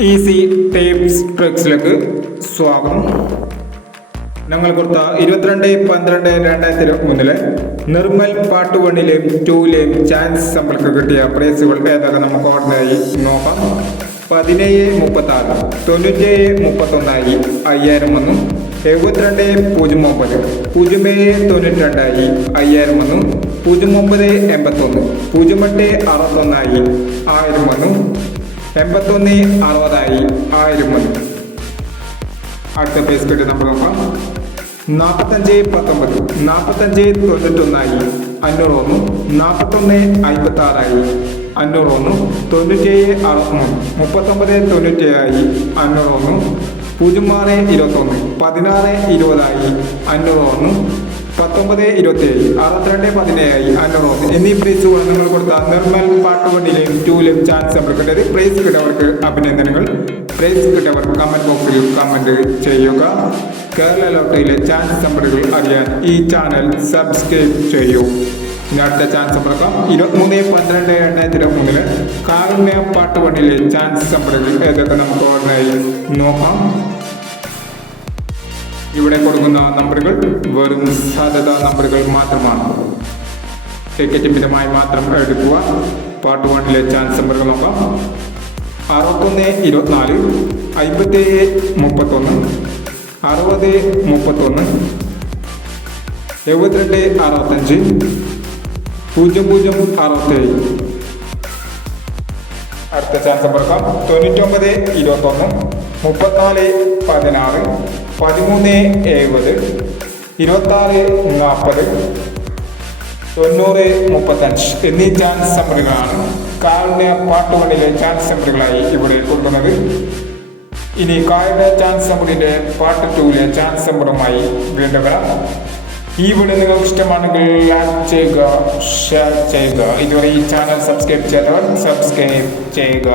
Easy tips ട്രിക്സിലേക്ക് സ്വാഗതം. ഞങ്ങൾ കൊടുത്ത 22/12/2023 നിർമ്മൽ പാർട്ട് 1ലെയും 2ലെയും ചാൻസ് നമ്മൾക്ക് കിട്ടിയ പ്രൈസുകൾ ഏതൊക്കെ നമുക്ക് ഓർഡറായി നോക്കാം. 1736, 9731 5000 വന്നു. 7209, 0792 5000 വന്നു. 0981, 0861 1000 വന്നു. 8160 1000 വന്നു. അടുത്ത പേസ് കിട്ടി നമ്മൾ നോക്കാം. 4519, 4591 500 വന്നു. 4156 500 വന്നു. 9763, 3997 500 വന്നു. 0621, 1620 500 വന്നു. 1927, 6217 500 വന്നു. എന്നീ പ്രൈസുകൾ നിങ്ങൾ കൊടുത്ത നിർമ്മൽ പാർട്ട് 1ലെയും 2ലെയും ചാൻസ് നമ്മൾ കിട്ടിയത്. പ്രൈസ് കിട്ടിയവർക്ക് അഭിനന്ദനങ്ങൾ. പ്രൈസ് കിട്ടിയവർ കമന്റ് ബോക്സിൽ കമന്റ് ചെയ്യുക. കേരള ലോട്ടറിയിലെ ചാൻസ് നമ്പറുകൾ അറിയാൻ ഈ ചാനൽ സബ്സ്ക്രൈബ് ചെയ്യൂ. ഇനി അടുത്ത ചാൻസ് നമ്പറക്കാം. 23/12/2023 കാരുണ്യ പാർട്ട് 1ലെ ചാൻസ് നമ്പറുകൾ ഏതൊക്കെ നമുക്ക് ഓർമ്മയായി നോക്കാം. ഇവിടെ കൊടുക്കുന്ന നമ്പറുകൾ വെറും സാധ്യതാ നമ്പറുകൾ മാത്രമാണ്. ടിക്കറ്റ് മിതമായി മാത്രം എടുക്കുക. പാർട്ട് 1ലെ ചാൻസ് നമ്പറുകൾ നോക്കാം. 6124, 5731, 6031, 7265, 0067. അടുത്ത ചാൻസ് നമ്പർ 9921, 3416, 1370, 2640, 9035 എന്നീ ചാൻസ് നമ്പറുകളാണ് കാരുണ്യ പാർട്ട് 1ലെ ചാൻസ് നമ്പറുകളായി ഇവിടെ കൊടുക്കുന്നത്. ഇനി കാരുണ്യ ചാൻസ് നമ്പറിന്റെ പാർട്ട് 2ലെ ചാൻസ് നമ്പറുമായി വീണ്ടും വരാം. ഈ വീഡിയോ നിങ്ങൾക്ക് ഇഷ്ടമാണെങ്കിൽ ലൈക്ക് ചെയ്യുക, ഷെയർ ചെയ്യുക. ഇതുവരെ ഈ ചാനൽ സബ്സ്ക്രൈബ് ചെയ്യാത്തവർ സബ്സ്ക്രൈബ് ചെയ്യുക.